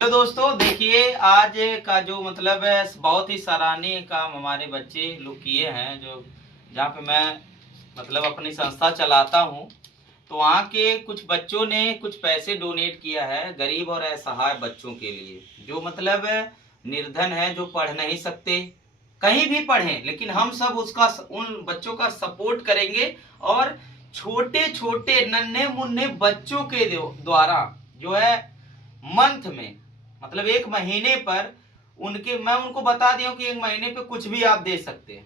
तो दोस्तों देखिए, आज का जो मतलब है बहुत ही सराहनीय काम हमारे बच्चे लोग किए हैं। जो जहाँ पे मैं मतलब अपनी संस्था चलाता हूँ, तो वहाँ के कुछ बच्चों ने कुछ पैसे डोनेट किया है गरीब और असहाय बच्चों के लिए, जो मतलब निर्धन है, जो पढ़ नहीं सकते, कहीं भी पढ़ें, लेकिन हम सब उसका उन बच्चों का सपोर्ट करेंगे। और छोटे छोटे नन्हे मुन्ने बच्चों के द्वारा जो है मंथ में मतलब एक महीने पर मैं उनको बता दिया हूं कि एक महीने पे कुछ भी आप दे सकते हैं।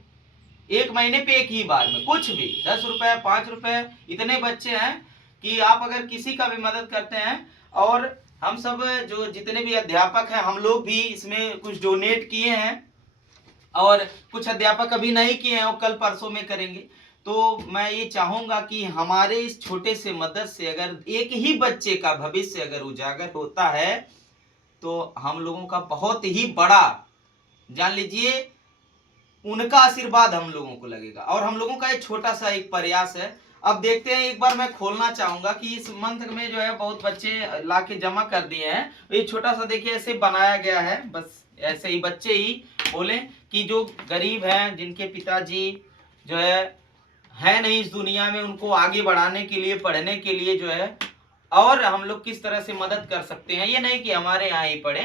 एक महीने पे एक ही बार में कुछ भी 10 रुपए 5 रुपए, इतने बच्चे हैं कि आप अगर किसी का भी मदद करते हैं। और हम सब जो जितने भी अध्यापक हैं, हम लोग भी इसमें कुछ डोनेट किए हैं, और कुछ अध्यापक अभी नहीं किए हैं और कल परसों में करेंगे। तो मैं ये चाहूंगा कि हमारे इस छोटे से मदद से अगर एक ही बच्चे का भविष्य अगर उजागर होता है, तो हम लोगों का बहुत ही बड़ा, जान लीजिए, उनका आशीर्वाद हम लोगों को लगेगा। और हम लोगों का एक छोटा सा एक प्रयास है। अब देखते हैं, एक बार मैं खोलना चाहूंगा कि इस मंथ में जो है बहुत बच्चे लाके जमा कर दिए हैं। ये छोटा सा देखिए ऐसे बनाया गया है, बस ऐसे ही बच्चे ही बोले कि जो गरीब हैं, जिनके पिताजी जो है नहीं इस दुनिया में, उनको आगे बढ़ाने के लिए, पढ़ने के लिए जो है, और हम लोग किस तरह से मदद कर सकते हैं। ये नहीं कि हमारे यहाँ ही पढ़े,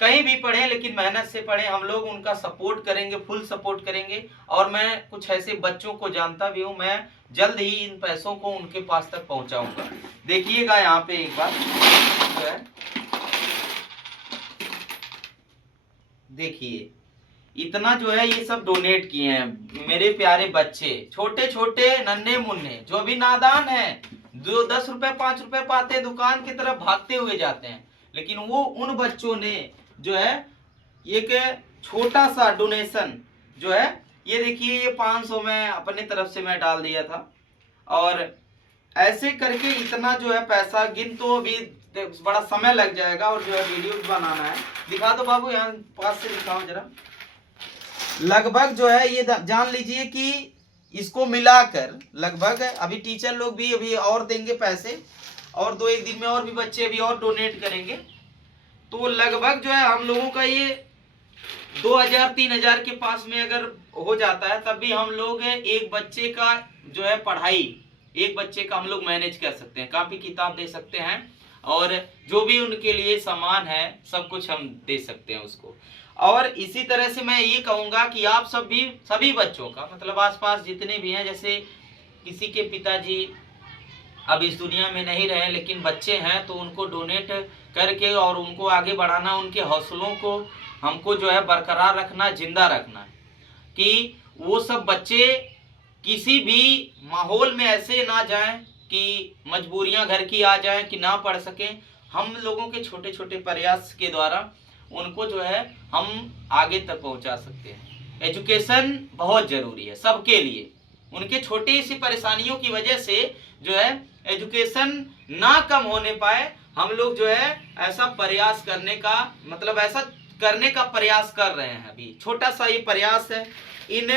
कहीं भी पढ़े, लेकिन मेहनत से पढ़े। हम लोग उनका सपोर्ट करेंगे, फुल सपोर्ट करेंगे। और मैं कुछ ऐसे बच्चों को जानता भी हूँ, मैं जल्द ही इन पैसों को उनके पास तक पहुंचाऊंगा। देखिएगा यहाँ पे एक बार जो है, देखिए इतना जो है ये सब डोनेट किए हैं मेरे प्यारे बच्चे, छोटे छोटे नन्हे मुन्ने, जो अभी नादान है, जो 10 रुपए 5 रुपए पाते दुकान की तरफ भागते हुए जाते हैं, लेकिन वो उन बच्चों ने जो है एक छोटा सा डोनेशन जो है, ये देखिए, ये 500 में अपने तरफ से मैं डाल दिया था। और ऐसे करके इतना जो है पैसा गिन, तो अभी बड़ा समय लग जाएगा, और जो है वीडियो बनाना है। दिखा दो बाबू, यहाँ पास से दिखाओ जरा। लगभग जो है ये जान लीजिए कि इसको मिलाकर लगभग, अभी टीचर लोग भी अभी और देंगे पैसे, और 2 एक दिन में और भी बच्चे अभी और डोनेट करेंगे। तो लगभग जो है हम लोगों का ये 2000 3000 के पास में अगर हो जाता है, तब भी हम लोग एक बच्चे का जो है पढ़ाई, एक बच्चे का हम लोग मैनेज कर सकते हैं, कापी किताब दे सकते हैं, और जो भी उनके लिए सामान है सब कुछ हम दे सकते हैं उसको। और इसी तरह से मैं ये कहूंगा कि आप सब भी, सभी बच्चों का मतलब आसपास जितने भी हैं, जैसे किसी के पिताजी अब इस दुनिया में नहीं रहे लेकिन बच्चे हैं, तो उनको डोनेट करके और उनको आगे बढ़ाना, उनके हौसलों को हमको जो है बरकरार रखना, जिंदा रखना, कि वो सब बच्चे किसी भी माहौल में ऐसे ना जाएं कि मजबूरियां घर की आ जाएं कि ना पढ़ सकें। हम लोगों के छोटे छोटे प्रयास के द्वारा उनको जो है हम आगे तक पहुंचा सकते हैं। एजुकेशन बहुत जरूरी है सबके लिए। उनके छोटी सी परेशानियों की वजह से जो है एजुकेशन ना कम होने पाए, हम लोग जो है ऐसा प्रयास करने का मतलब ऐसा करने का प्रयास कर रहे हैं। अभी छोटा सा ये प्रयास है। इन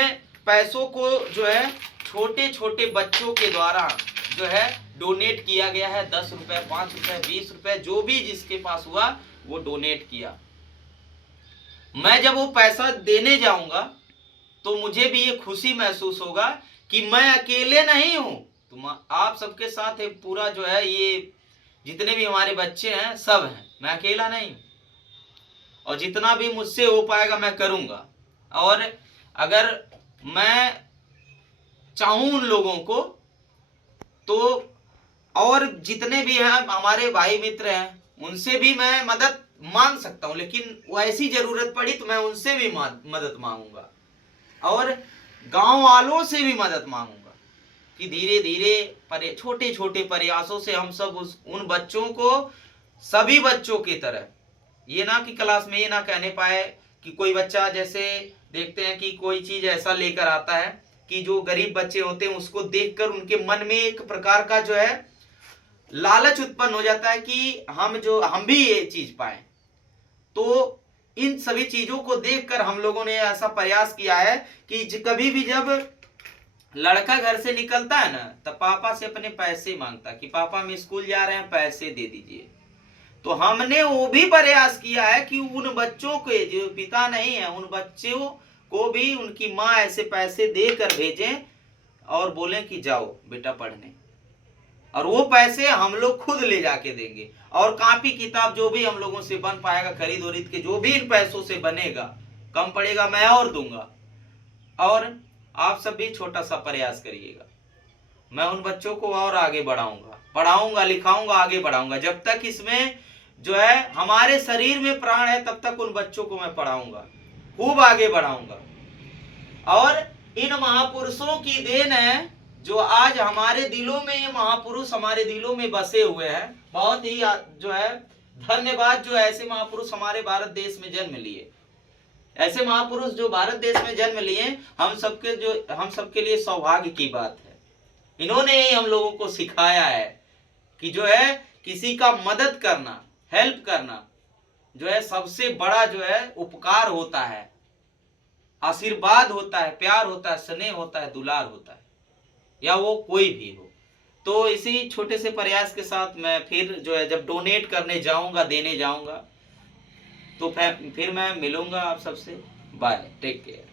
पैसों को जो है छोटे छोटे बच्चों के द्वारा जो है डोनेट किया गया है। 10 रुपए 5 रुपए 20 रुपए, जो भी जिसके पास हुआ वो डोनेट किया। मैं जब वो पैसा देने जाऊंगा तो मुझे भी ये खुशी महसूस होगा कि मैं अकेले नहीं हूं, तुम आप सबके साथ एक पूरा जो है, ये जितने भी हमारे बच्चे हैं सब हैं, मैं अकेला नहीं हूं। और जितना भी मुझसे हो पाएगा मैं करूंगा। और अगर मैं चाहूं उन लोगों को, तो और जितने भी हैं हमारे भाई मित्र हैं, उनसे भी मैं मदद मांग सकता हूं, लेकिन वो ऐसी जरूरत पड़ी तो मैं उनसे भी मदद मांगूंगा, और गांव वालों से भी मदद मांगूंगा, कि धीरे धीरे छोटे छोटे प्रयासों से हम सब उन बच्चों को, सभी बच्चों की तरह, ये ना कि क्लास में ये ना कहने पाए कि कोई बच्चा, जैसे देखते हैं कि कोई चीज ऐसा लेकर आता है कि जो गरीब बच्चे होते हैं उसको देखकर उनके मन में एक प्रकार का जो है लालच उत्पन्न हो जाता है कि हम भी ये चीज पाए। तो इन सभी चीजों को देखकर हम लोगों ने ऐसा प्रयास किया है कि कभी भी जब लड़का घर से निकलता है ना, तब पापा से अपने पैसे मांगता कि पापा हम स्कूल जा रहे हैं, पैसे दे दीजिए। तो हमने वो भी प्रयास किया है कि उन बच्चों के जो पिता नहीं है, उन बच्चों को भी उनकी माँ ऐसे पैसे देकर भेजें और बोलें कि जाओ बेटा पढ़ने, और वो पैसे हम लोग खुद ले जाके देंगे। और कॉपी किताब जो भी हम लोगों से बन पाएगा, खरीद वरीद के जो भी इन पैसों से बनेगा, कम पड़ेगा मैं और दूंगा। और आप सब भी छोटा सा प्रयास करिएगा। मैं उन बच्चों को और आगे बढ़ाऊंगा, पढ़ाऊंगा, लिखाऊंगा, आगे बढ़ाऊंगा। जब तक इसमें जो है हमारे शरीर में प्राण है, तब तक उन बच्चों को मैं पढ़ाऊंगा, खूब आगे बढ़ाऊंगा। और इन महापुरुषों की देन है जो आज हमारे दिलों में, ये महापुरुष हमारे दिलों में बसे हुए हैं। बहुत ही जो है धन्यवाद जो ऐसे महापुरुष हमारे भारत देश में जन्म लिए। ऐसे महापुरुष जो भारत देश में जन्म लिए, हम सबके लिए सौभाग्य की बात है। इन्होंने ही हम लोगों को सिखाया है कि जो है किसी का मदद करना, हेल्प करना जो है सबसे बड़ा जो है उपकार होता है, आशीर्वाद होता है, प्यार होता है, स्नेह होता है, दुलार होता है, या वो कोई भी हो। तो इसी छोटे से प्रयास के साथ मैं फिर जो है जब डोनेट करने जाऊंगा, देने जाऊंगा, तो फिर मैं मिलूंगा आप सबसे। Bye, take care.